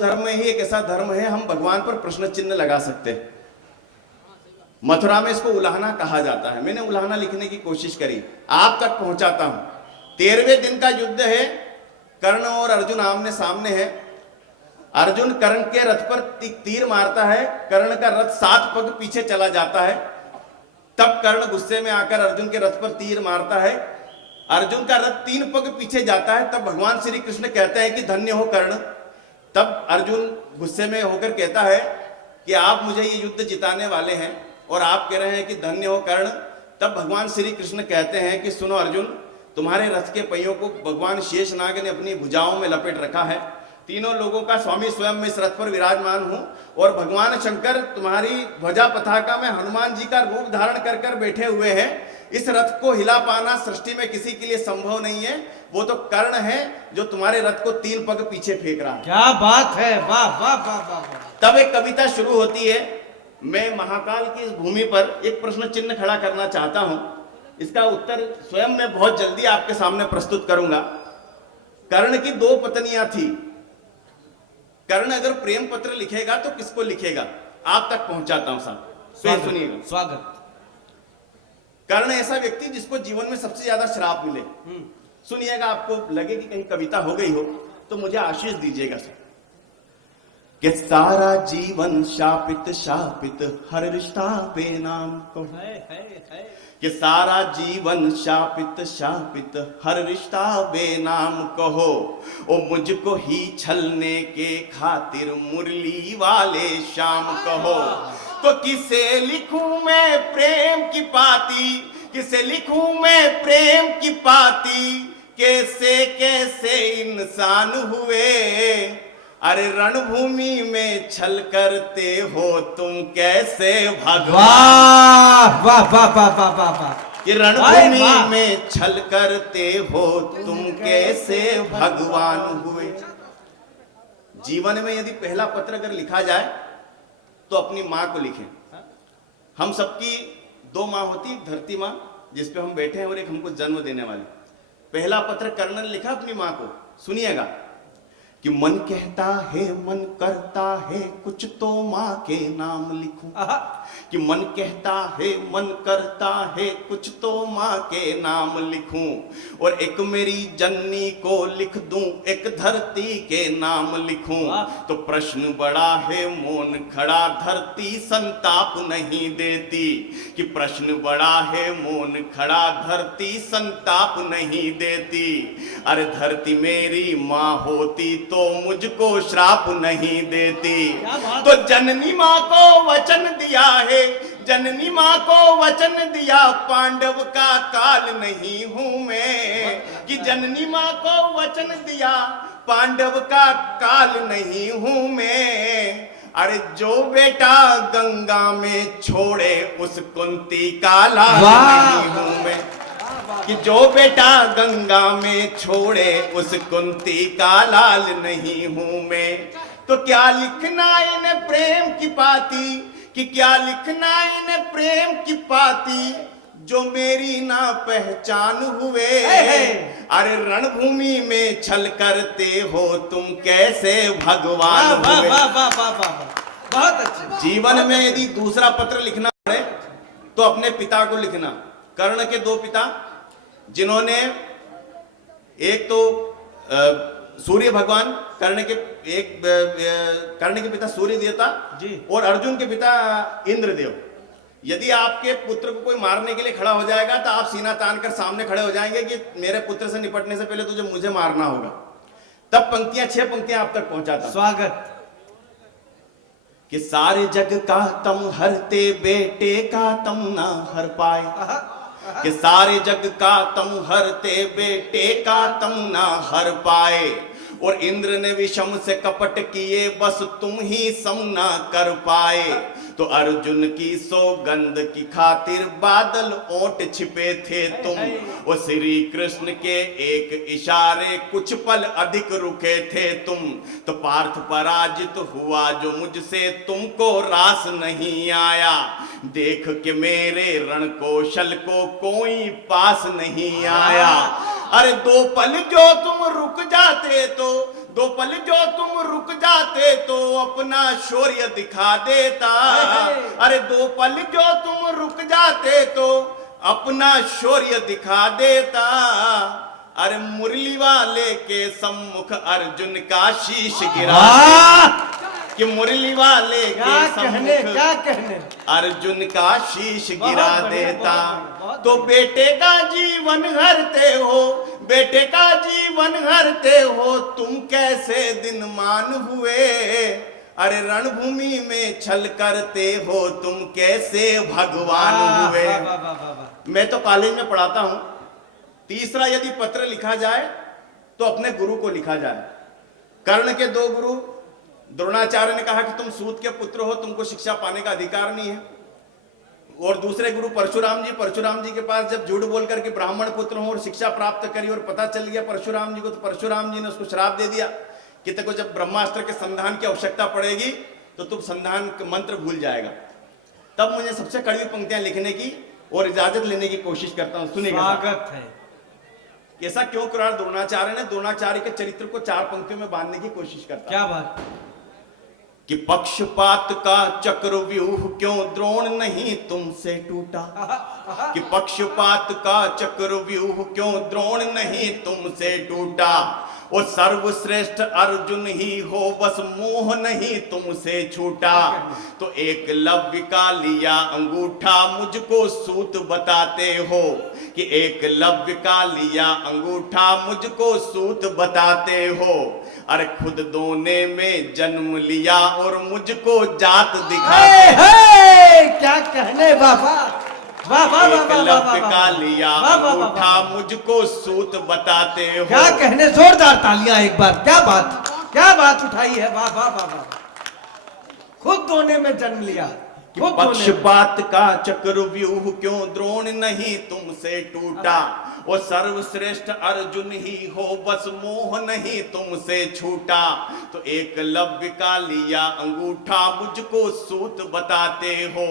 धर्म में ही एक ऐसा धर्म है हम भगवान पर प्रश्न चिन्ह लगा सकते हैं। मथुरा में इसको उलाहना कहा जाता है। मैंने उलाहना लिखने की कोशिश करी, आप तक पहुंचाता हूं। 13वें दिन का युद्ध है, कर्ण और अर्जुन आमने सामने है। अर्जुन कर्ण के रथ पर तीर मारता है, कर्ण का रथ 7 पग पीछे चला जाता है। तब कर्ण गुस्से में आकर अर्जुन के रथ पर तीर मारता है, अर्जुन का रथ 3 पग पीछे जाता है। तब भगवान श्री कृष्ण कहते हैं कि धन्य हो कर्ण। तब अर्जुन गुस्से में होकर कहता है कि आप मुझे ये युद्ध जिताने वाले हैं और आप कह रहे हैं कि धन्य हो कर्ण। तब भगवान श्री कृष्ण कहते हैं कि सुनो अर्जुन, तुम्हारे रथ के पहियों को भगवान शेषनाग ने अपनी भुजाओं में लपेट रखा है। तीनों लोगों का स्वामी स्वयं मैं इस रथ पर विराजमान हूं और भगवान शंकर तुम्हारी ध्वजा पताका में हनुमान जी का रूप धारण कर कर बैठे हुए हैं। इस रथ को हिला पाना सृष्टि में किसी के लिए संभव नहीं है। वो तो कर्ण है जो तुम्हारे रथ को 3 पग पीछे फेंक रहा है। क्या बात है, वाह वाह वाह वाह। तब एक कविता शुरू होती है। मैं महाकाल की इस भूमि पर एक प्रश्न चिन्ह खड़ा करना चाहता हूं। इसका उत्तर स्वयं मैं बहुत जल्दी आपके सामने प्रस्तुत करूंगा। कर्ण की 2 पत्नियां थी। कर्ण अगर प्रेम पत्र लिखेगा तो किसको लिखेगा? आप तक पहुंचाता हूं साहब, सुनिएगा। स्वागत। कर्ण ऐसा व्यक्ति जिसको जीवन में सबसे ज्यादा श्राप मिले। सुनिएगा, आपको लगे कि कहीं कविता हो गई हो तो मुझे आशीष दीजिएगा सर। कि सारा जीवन शापित शापित हर रिश्ता बेनाम को है। कि सारा जीवन शापित शापित हर रिश्ता बेनाम कहो। ओ मुझको ही छलने के खातिर मुरली वाले शाम कहो। तो किसे लिखूं मैं प्रेम की पाती, किसे लिखूं मैं प्रेम की पाती। कैसे कैसे इंसान हुए, अरे रणभूमि में छल करते हो तुम कैसे भगवान। वाह वाह वाह वाह वाह वाह वाह। ये रणभूमि में छल करते हो तुम कैसे भगवान हुए। जीवन में यदि पहला पत्र अगर लिखा जाए तो अपनी मां को लिखें। हम सबकी 2 मां होती, एक धरती मां जिसपे हम बैठे हैं और एक हमको जन्म देने वाली। पहला पत्र कर्ण ने लिखा अपनी मां को, सुनिएगा। कि मन कहता है मन करता है कुछ तो माँ के नाम लिखूं। कि मन कहता है मन करता है कुछ तो माँ के नाम लिखूं। और एक मेरी जननी को लिख दूं, एक धरती के नाम लिखूं। तो प्रश्न बड़ा है मौन खड़ा, धरती संताप नहीं देती। कि प्रश्न बड़ा है मौन खड़ा, धरती संताप नहीं देती। अरे धरती मेरी माँ होती तो मुझको श्राप नहीं देती। तो जननी माँ को वचन दिया है, जननी माँ को वचन दिया, पांडव का काल नहीं हूं मैं। कि जननी माँ को वचन दिया, पांडव का काल नहीं हूं मैं। अरे जो बेटा गंगा में छोड़े उस कुंती का लाल नहीं हूं मैं। कि जो बेटा गंगा में छोड़े उस कुंती का लाल नहीं हूं मैं। तो क्या लिखना इन्हें प्रेम की पाती, कि क्या लिखना इन्हें प्रेम की पाती, जो मेरी ना पहचान हुए। अरे रणभूमि में छल करते हो तुम कैसे भगवान हुए। बहुत अच्छे। जीवन में यदि दूसरा पत्र लिखना पड़े तो अपने पिता को लिखना। कर्ण के 2 पिता, जिन्होंने एक तो सूर्य भगवान, कर्ण के पिता सूर्य देवता जी, और अर्जुन के पिता इंद्रदेव। यदि आपके पुत्र को कोई मारने के लिए खड़ा हो जाएगा तो आप सीना तान कर सामने खड़े हो जाएंगे कि मेरे पुत्र से निपटने से पहले तुझे मुझे मारना होगा। तब 6 पंक्तियां आप तक पहुंचाता। स्वागत। कि सारे जग का तुम हरते, बेटे का तुम ना हर पाए। कि सारे जग का तुम हरते, बेटे का तुम ना हर पाए। और इंद्र ने विषम से कपट किए, बस तुम ही सम ना कर पाए। तो अर्जुन की सौगंध की खातिर बादल ओट छिपे थे तुम। वो श्री कृष्ण के एक इशारे कुछ पल अधिक रुके थे तुम। तो पार्थ पराजित हुआ जो मुझसे तुमको रास नहीं आया। देख के मेरे रण कौशल को कोई पास नहीं आया। अरे 2 पल जो तुम रुक जाते तो, दो पल जो तुम रुक जाते तो अपना शौर्य दिखा देता। अरे दो पल जो तुम रुक जाते तो अपना शौर्य दिखा देता। अरे मुरली वाले के सम्मुख अर्जुन का शीश गिरा कि मुरली वाले के सम्मुख क्या कहने अर्जुन का शीश गिरा देता। तो बेटे का जीवन हरते हो, बेटे का जीवन हरते हो, तुम कैसे दिन मान हुए। अरे रणभूमि में छल करते हो, तुम कैसे भगवान हुए। मैं तो कॉलेज में पढ़ाता हूं, तीसरा यदि पत्र लिखा जाए तो अपने गुरु को लिखा जाए। कर्ण के दो गुरु द्रोणाचार्य ने कहा कि तुम सूत के पुत्र हो, तुमको शिक्षा पाने का अधिकार नहीं है। और दूसरे गुरु परशुराम जी के पास जब झूठ बोल करके ब्राह्मण पुत्र हो और शिक्षा प्राप्त करी और पता चल गया परशुराम जी को, तो परशुराम जी ने उसको श्राप दे दिया कि तेको जब ब्रह्मास्त्र के संधान की आवश्यकता पड़ेगी तो तुम संधान के मंत्र भूल जाएगा। तब मुझे सबसे कड़वी पंक्तियां लिखने की और इजाजत लेने की कोशिश करता हूं। सुनिएगा, स्वागत है। ऐसा क्यों करा द्रोणाचार्य ने? द्रोणाचार्य के चरित्र को 4 पंक्तियों में बांधने की कोशिश करता। क्या बात कि पक्षपात का चक्रव्यूह क्यों द्रोण नहीं तुमसे टूटा। कि पक्षपात का चक्रव्यूह क्यों द्रोण नहीं तुमसे टूटा। और सर्वश्रेष्ठ अर्जुन ही हो, बस मोह नहीं तुमसे छूटा। तो एकलव्य का लिया अंगूठा मुझको सूत बताते हो। कि एकलव्य का लिया अंगूठा मुझको सूत बताते हो। अरे खुद दोने में जन्म लिया और मुझको जात दिखाते हो। क्या कहने बाबा, एकलव्य का लिया अंगूठा मुझको सूत बताते हो। क्या कहने, जोरदार तालियां एक बार। क्या बात उठाई है। वाह वाह वाह वाह। खुद दोने में जन्म लिया। पक्षपात का चक्रव्यूह क्यों द्रोण नहीं तुमसे टूटा। वो सर्वश्रेष्ठ अर्जुन ही हो, बस मोह नहीं तुमसे छूटा। तो एकलव्य का लिया अंगूठा मुझको सूत बताते हो।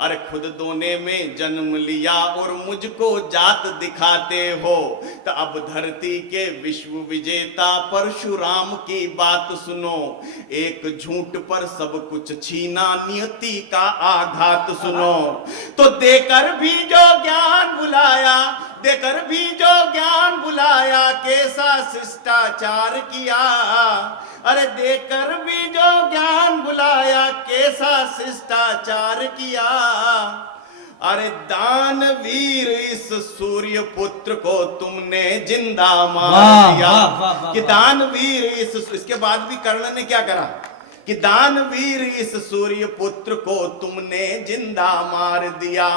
अरे खुद दोने में जन्म लिया और मुझको जात दिखाते हो। तो अब धरती के विश्व विजेता परशुराम की बात सुनो। एक झूठ पर सब कुछ छीना, नियति का आघात सुनो। तो देकर भी जो ज्ञान बुलाया, देकर भी जो ज्ञान बुलाया, कैसा शिष्टाचार किया। अरे देकर भी जो ज्ञान बुलाया, कैसा शिष्टाचार किया। अरे दानवीर इस सूर्य पुत्र को तुमने जिंदा मार दिया। कि दानवीर इसके बाद भी कर्ण ने क्या करा कि दानवीर इस सूर्य पुत्र को तुमने जिंदा मार दिया।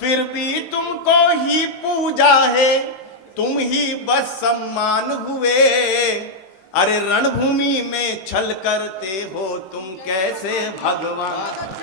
फिर भी तुमको ही पूजा है, तुम ही बस सम्मान हुए। अरे रणभूमि में छल करते हो, तुम कैसे भगवान।